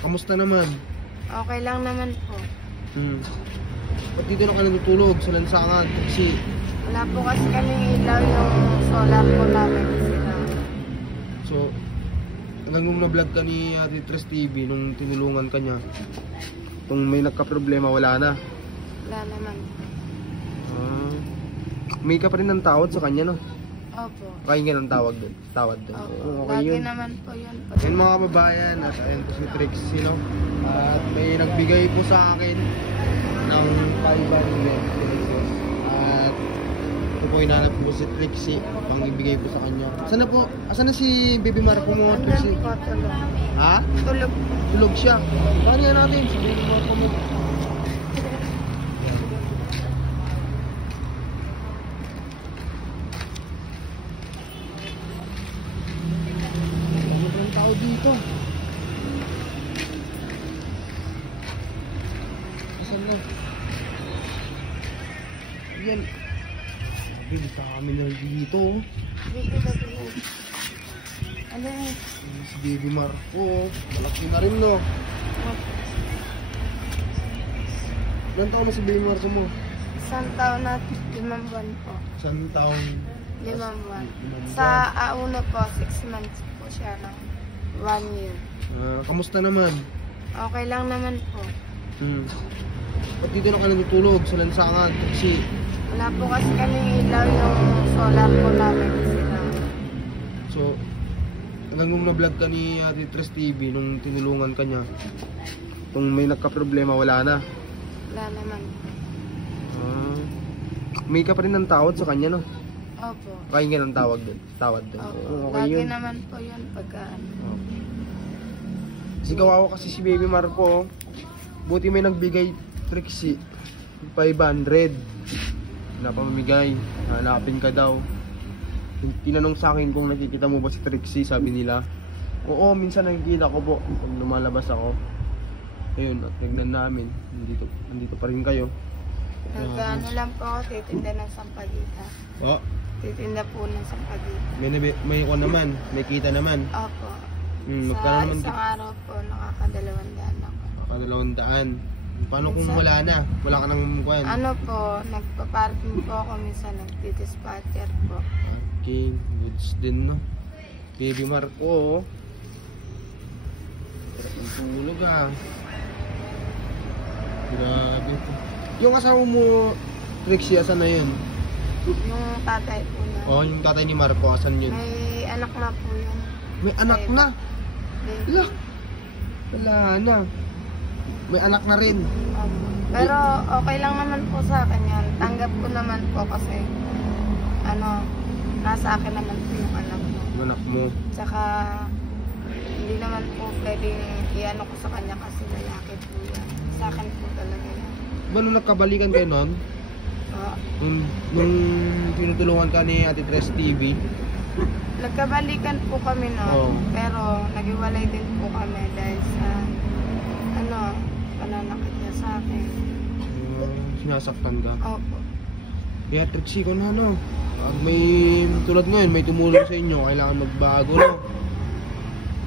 Kamusta naman? Okay lang naman po. Ba't dito na ka natutulog sa lansangan? Kasi Wala po kasi kaming ilaw, yung solar po namin sila. so hanggang nung na-vlog ka ni Ate Tres TV nung tinulungan ka niya, kung may nagka-problema wala na. Wala naman. May ka pa rin ng tawad sa kanya, no? Opo. Kaya nga ng tawag doon. Tawad doon. Opo. Okay Lagi yun. naman po yun. Yan mga kababayan, at ayun po si Trixie, no? At may nagbigay po sa akin ng 500 pesos. At ito po hinanap po si Trixie, pang ibigay po sa kanya. Saan na po? Asan na si Baby Marco mo, Trixie? Andun po, tulog. Ha? Tulog. Tulog siya. Paano yan natin? Si Baby Marco mo. Ano tao dito? Asan na? Yan. Sabi, sa kami na dito. Dito na tulog. Ano yun? Si Baby Marco. Malaki na rin, no? Ilan taon na si Baby Marco mo? Isang taon na 5 buwan po. Isang taon. 5 buwan. 5 Sa una po, 6 months po siya ng 1 year. Kamusta naman? Okay lang naman po. Ba't dito na ka natutulog sa lansangan? Kasi Wala po kasi kaming ilaw, yung solar po namin sila. so hanggang nung na-vlog ka ni Ate Tres TV nung tinulungan ka niya, kung may nagka-problema wala na. Wala naman. May ka pa rin ng tawad sa kanya, no? Opo. Kaya nga ng tawag doon. Tawad doon. Opo. Okay Lagi yun. naman po yun pagka ano. Kasi kawawa kasi si Baby Marco. Buti may nagbigay Trixie 500. Napamamigay. Hanapin ka daw. Tinanong sa akin kung nakikita mo ba si Trixie, sabi nila. Oo, minsan nakikita ko po pag lumalabas ako. Ayun, at tignan namin. Nandito pa rin kayo. Nagkaano lang po ako, titinda ng sampagita. Oh, Titinda po ng sampagita. may ko naman, may kita naman. Opo. Magkano Sa naman isang araw po, nakaka-200 ako. Kada 200. Paano kung wala na? Wala ka nang kuwan? Ano po, nagpa-parking po ako, minsan nagtidispatcher po. Okay, goods din, no? Baby Marco, sarap ang tulog, grabe po. Yung asawa mo, Trixie, asan na yun? Yung tatay po na. Yung tatay ni Marco, asan yun? May anak na po yun. May anak na? Baby. Wala. Wala na. May anak na rin. Opo. Pero okay lang naman po sa akin yan. Tanggap ko naman po kasi ano, nasa akin naman po yung anak mo. Yung anak mo. Tsaka hindi naman po pwedeng i-ano ko sa kanya kasi lalaki po yan. Sa akin po talaga yan. Ba nung nagkabalikan kayo nun? Nung tinutulungan ka ni Ate Tres TV? Nagkabalikan po kami noon, pero naghiwalay din po kami dahil sa ano, pananakit niya sa akin. Sinasaktan ka? Opo. Kaya Trixie ko na, no? Pag may tulad ngayon, may tumulong sa inyo, kailangan magbago, no?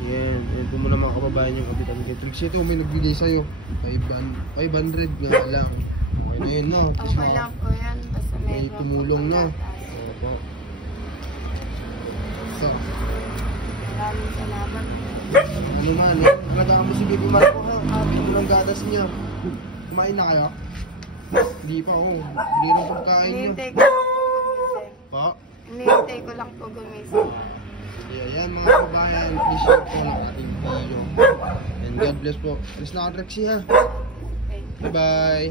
Yan, ito mo na mga kababayan yung kapitan kay Trixie. Ito, may nagbigay sa'yo 500 nga lang. Okay na yun, no? Okay lang po yan, basta may tumulong, no? Opo. So, maraming salamat. ano nga, no? Pagkataka mo si Baby Marco, ha? Ito ng gatas niya. Kumain na kayo? Hindi pa, hindi rin pagkain niya. Hinihintay ko lang po gumising. Pa? Hinihintay ko lang po gumising. Yeah, yan mga kabayan, please share po ng ating video. And God bless po. Please na ka, Trixie, ha? Thank you. Bye-bye.